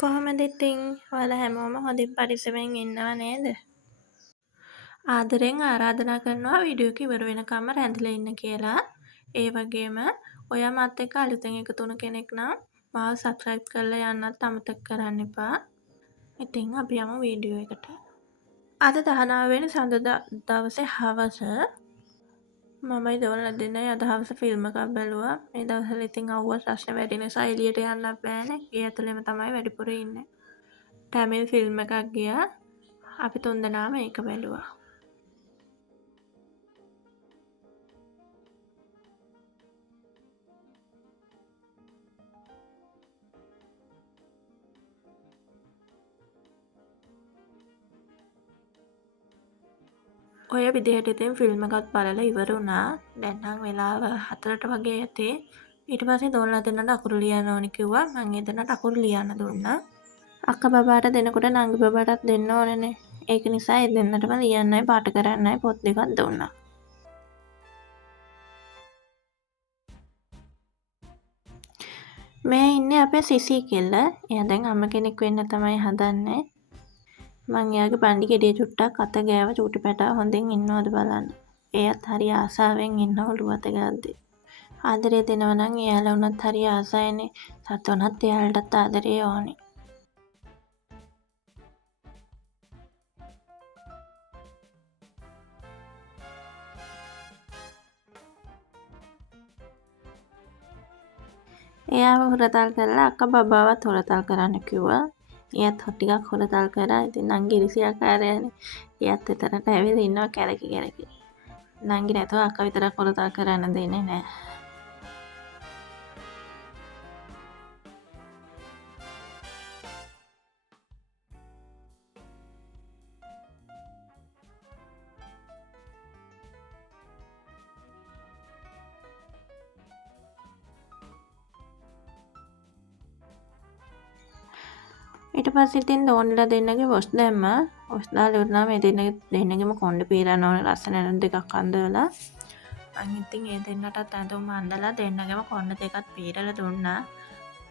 කොහොමද ඉතින් ඔයාලා හැමෝම හොඳින් පරිස්සමෙන් ඉන්නව නේද? ආදරෙන් ආරාධනා කරනවා වීඩියෝ එක ඉවර වෙනකම්ම රැඳිලා ඉන්න කියලා. ඒ වගේම ඔයා මාත් එක්ක අලුතෙන් එකතු වුණු කෙනෙක් නම් මාව සබ්ස්ක්‍රයිබ් කරලා යන්නත් අමතක කරන්න එපා. ඉතින් අපි යමු වීඩියෝ එකට. අද 19 වෙනි සඳුදා දවසේ හවස මමයි දෝලා දෙන්නයි අද හවස ෆිල්ම් එකක් බැලුවා. මේ දවස්වල ඉතින් අවුවත් රස්නේ වැඩි නිසා එළියට යන්නත් බෑනේ. ඒ ඇතුළෙම තමයි වැඩිපුර ඉන්නේ. ටැමිල් ෆිල්ම් එකක් ගියා. අපි තුන්දෙනාම ඒක බැලුවා. ඔය විදිහට ඉතින් ෆිල්ම් එකත් බලලා ඉවර වුණා. දැන් නම් වෙලාව 4ට වගේ ඇති. ඊට පස්සේ දෝලා දෙන්නට අකුරු ලියන්න ඕනි කිව්වා. මම ඒ දෙන්නට අකුරු ලියන්න දුන්නා. අක්කා බබාට දෙනකොට නංගි බබාටත් දෙන්න ඕනනේ. ඒක නිසා ඒ දෙන්නටම ලියන්නයි පාට කරන්නයි පොත් දෙකක් දුන්නා. මේ ඉන්නේ අපේ සිසී කෙල්ල. එයා දැන් අම්ම කෙනෙක් වෙන්න තමයි හදන්නේ. මං එයාගේ බණ්ඩි ගෙඩිය චුට්ටක් අත ගෑව චූටි පැටා හොඳින් ඉන්නවද බලන්න. එයාත් හරි ආසාවෙන් ඉන්න ඔළුව අත ගාද්දි. ආදරේ දෙනවා නම් එයාලා උනත් හරි ආසයිනේ. සතුනත් එයාලටත් ආදරේ ඕනේ. එයාව හොරතල් කරලා අක්කා බබාවත් හොරතල් කරන්න කිව්වා. එයාත් ටිකක් හොරතල් කරා. ඉතින් නංගි ඉරිසියාකාරයානේ. එයාත් එතනට ඇවිල්ලා ඉන්නවා කැරකි කැරකි. නංගි නැතුව අක්කා විතරක් හොරතල් කරන්න දෙන්නේ නැහැ. ඊට පස්සේ ඉතින් දෝනිලා දෙන්නගේ වොස් දැම්මා. වොස් දාලා ඉවරනා මේ දෙන්නගෙම කොණ්ඩේ පීරන්න ඕනේ ලස්සන ඇඳුම් දෙකක් අඳවලා. මං ඉතින් ඒ දෙන්නටත් ඇඳුම් අඳලා දෙන්නගෙම කොණ්ඩ දෙකක් පීරලා දුන්නා.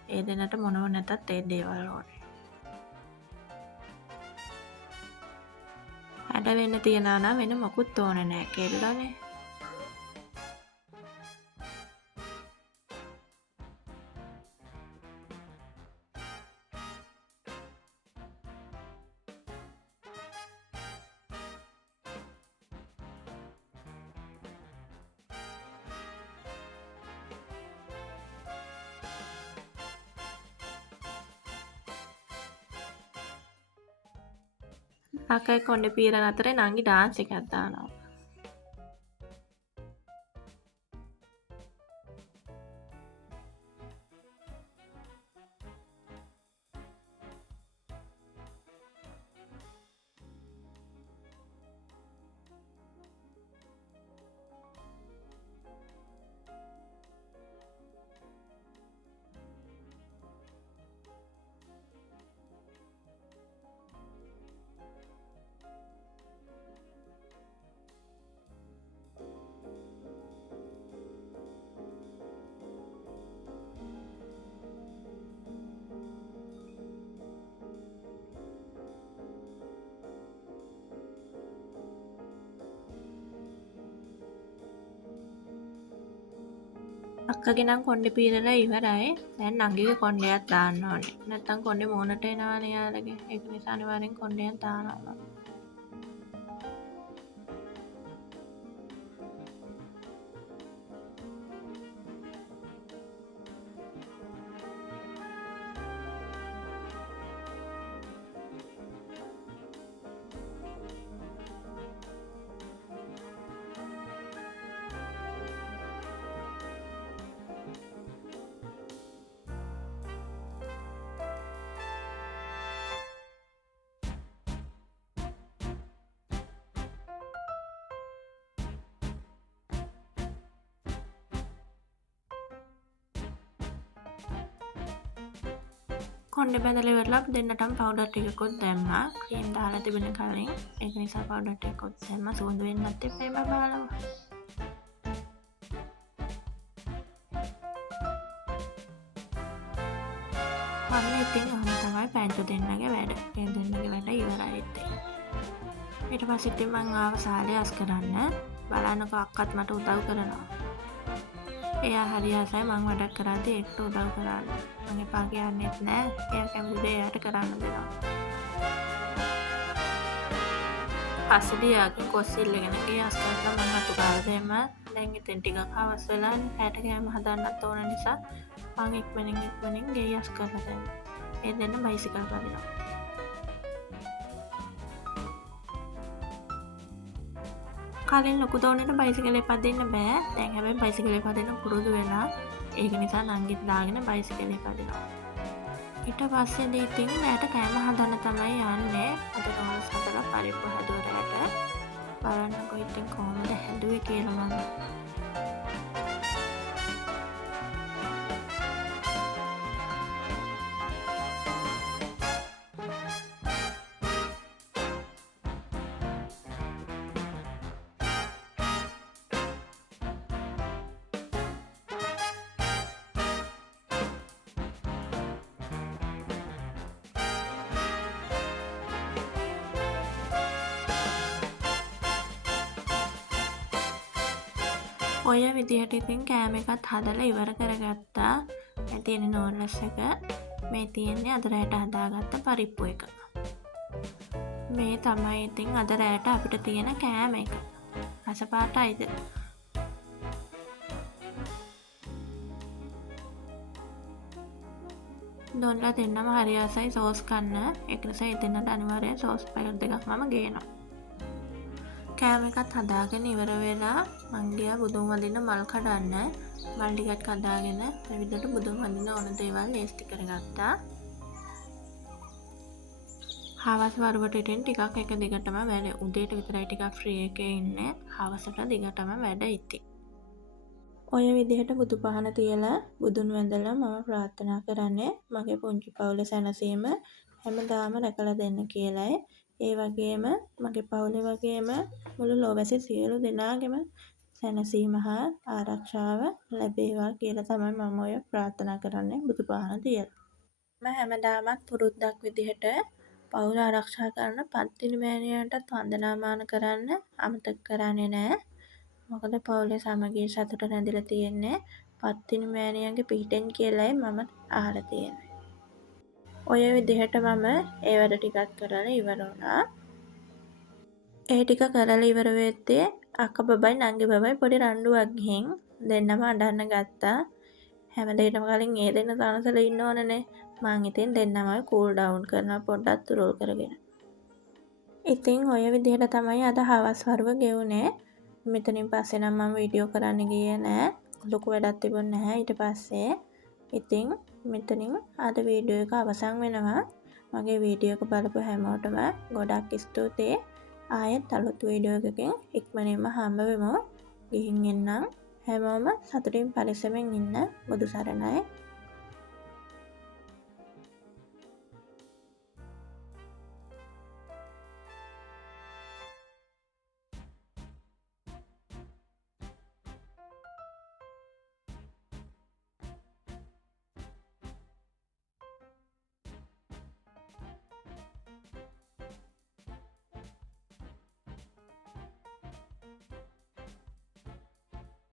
ඒ දෙන්නට මොනව නැතත් ඒ දේවල් ඕනේ. හැඩ වෙන්න තියනවා නම් වෙන මොකුත් ඕනේ නැහැ කෙල්ලනේ. අක්කයි කොණ්ඩේ පීරන අතරේ නංගි ඩාන්ස් එකක් දානවා. අක්කගේ නම් කොණ්ඩේ පීරලා ඉවරයි. දැන් නංගිගේ කොණ්ඩයක් දාන්න ඕනේ. නැත්තම් කොණ්ඩේ මූණට එනවනේ යාළගේ. ඒක නිසා අනිවාර්යෙන් කොණ්ඩයක් දානවා. කොණ්ඩේ බැඳලා ඉවරලා අපි දෙන්නටම පවුඩර් ටිකකුත් දැම්මා. ක්‍රීම් දාලා තිබුණේ කලින්. ඒක නිසා පවුඩර් ටිකකුත් දැම්මා. සුවඳ වෙන්නත් එපා බබාලව. අන්න ඉතින් ඔහොම තමයි තමයි පැංචු දෙන්නගේ වැඩ. ඒ දෙන්නගේ වැඩ ඉවරයි ඉතින්. ඊට පස්සේ ඉතින් මං ආව සාලේ අස් කරන්න. බලන්නකෝ අක්කත් මට උදව් කරනවා. එයා හරි ආසයි මං වැඩක් කරද්දී ඒකට උදව් කරන්න. මං එපා කියන්නෙත් නෑ. එයා කැමති දේ එයාට කරන්න දෙනවා. පස්සේදී යාගේ කොස්සිල් එකගෙන ගේ අස් කරලා මං අතු ගාලා දෙන්න. දැන් ඉතින් ටිකක් හවස් වෙලානේ. හැට කෑම හදන්නත් ඕන නිසා මං ඉක්මනින් ගේ අස් කරලා දෙන්න. ඒ දෙන්න බයිසිකල් පදිනවා. කලින් ලොකු දෝනට බයිසිකලේ පදින්න බෑ. දැන් හැබැයි බයිසිකලේ පදින්න පුරුදු වෙලා. ඒක නිසා නංගිත් දාගෙන බයිසිකලේ පදිනවා. ඊට පස්සේදී ඉතින් රැට කෑම හදන්න තමයි යන්නේ. අද දවස් 4 පරිප්පු හදුවා රැට. බලන්නකෝ ඉතින් කොහොමද හැදුවේ කියලා මම. ඔය විදිහට ඉතින් කෑම එකත් හදලා ඉවර කරගත්තා. මේ තියෙන නෝන්ලස් එක. මේ තියෙන්නේ අද රෑට හදාගත්ත පරිප්පු එක. මේ තමයි ඉතින් අද රෑට අපිට තියෙන කෑම එක. රස පාටයිද? දොන්ලා දෙන්නම හරි ආසයි සෝස් කන්න. ඒක නිසා ඉතින්ට අනිවාර්යෙන් සෝස් පැකට් දෙකක් මම ගේනවා. කෑම එකත් හදාගෙන ඉවර වෙලා මං ගියා බුදුන් වඳින්න මල් කඩන්න. මල් ටිකක් කඩාගෙන මේ විදිහට බුදුන් වඳින්න ඕන දේවල් ලේස්ති කරගත්තා. හවස් වරුවට ඉතින් ටිකක් එක දිගටම වැඩ. උදේට විතරයි ටිකක් ෆ්‍රී එකේ ඉන්නේ. හවසට දිගටම වැඩ ඉතින්. ඔය විදිහට බුදු පහන තියලා බුදුන් වැඳලා මම ප්‍රාර්ථනා කරන්නේ මගේ පුංචි පවුලේ සැනසීම හැමදාම රැකලා දෙන්න කියලායි. ඒ වගේම මගේ පවුලේ වගේම මුළු ලෝවැසි සියලු දෙනාගේම සැනසීම හා ආරක්ෂාව ලැබේවා කියලා තමයි මම ඔය ප්‍රාර්ථනා කරන්නේ බුදු පහන තියලා. මම හැමදාමත් පුරුද්දක් විදිහට පවුල ආරක්ෂා කරන පත්තිනි මෑණියන්ටත් වන්දනාමාන කරන්න අමතක කරන්නේ නැහැ. මොකද පවුලේ සමගිය සතුට රැඳිලා තියෙන්නේ පත්තිනි මෑණියන්ගේ පිහිටෙන් කියලායි මම අහලා තියෙන්නේ. ඔය විදිහට මම ඒ වැඩ ටිකක් කරලා ඉවර වුණා. ඒ ටික කරලා ඉවර වෙද්දී අක්කා බබයි නංගි බබයි පොඩි රණ්ඩුවක් ගිහින් දෙන්නම අඬන්න ගත්තා. හැමදේටම කලින් ඒ දෙන්න තනසලා ඉන්න ඕනනේ. මං ඉතින් දෙන්නම කූල් ඩවුන් කරනවා පොඩ්ඩක් තුරල් කරගෙන. ඉතින් ඔය විදිහට තමයි අද හවස් වරුව ගෙවුනේ. මෙතනින් පස්සේ නම් මම වීඩියෝ කරන්න ගියේ නෑ. ලොකු වැඩක් තිබුණ නැහැ ඊට පස්සේ. ඉතින් මෙතනින් අද වීඩියෝ එක අවසන් වෙනවා. මගේ වීඩියෝ එක බලපු හැමෝටම ගොඩක් ස්තුතියි. ආයෙත් අලුත් වීඩියෝ එකකින් ඉක්මනින්ම හම්බ වෙමු. ගිහින් එන්නම්. හැමෝම සතුටින් පරිස්සමෙන් ඉන්න. බුදු සරණයි.